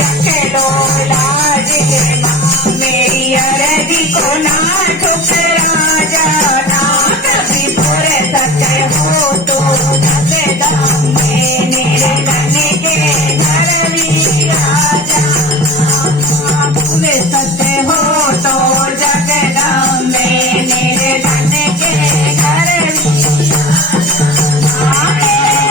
रख लो लाज है माँ, मेरी अरजी को ना ठुकरा जाना, कभी फुर्सत हो तो जगदम में मेरे धन के घर भी आ जाना, फुर्सत हो तो जगदम में मेरे धन के घर भी आ जाना,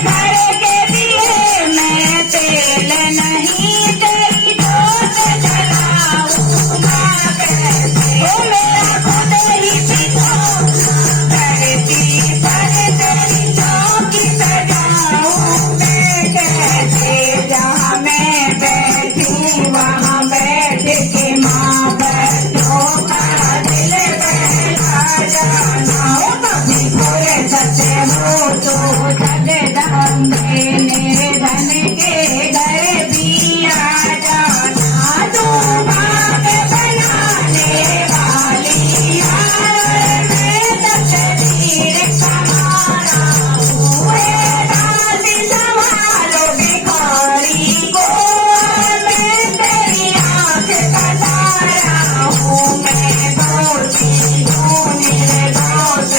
घर के दिए मैं तेल नहीं तेरी जोत जलाऊं माँ कैसे, ओ मेरा खुद ही सिखो करती पर तेरी चौकी सजाऊं मैं कैसे, जहाँ मैं बैठी वहाँ बैठ के माँ बैठो का दिल बहला जाना, ओ कभी फुर्सत हो तो जगदम में मेरे धन के घर भी आ जाना, तू बाग बनाने वाली यार मैं तकदीर कमाना हूँ, रात संभालो भिखारी को मैं तेरी आँख का तारा हूँ, मैं दोषी हूँ निर्दोष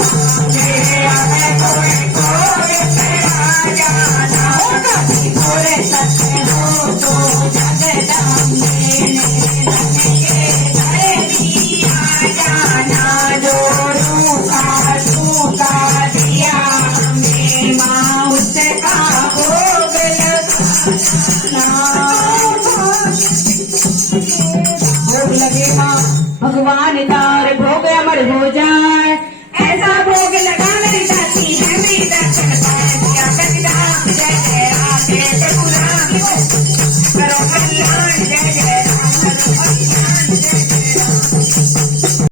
मांगे अब कोई कोई आ जाना, ओ कभी फुर्सत हो तो जगदम में मेरे धन के घर भी आ जाना, जो रूखा सूखा दिया में माँ उसका भोग लगाना, भोग लगे माँ भगवान तार भोग अमर हो जाए, ऐसा भोग लगा मेरी दासी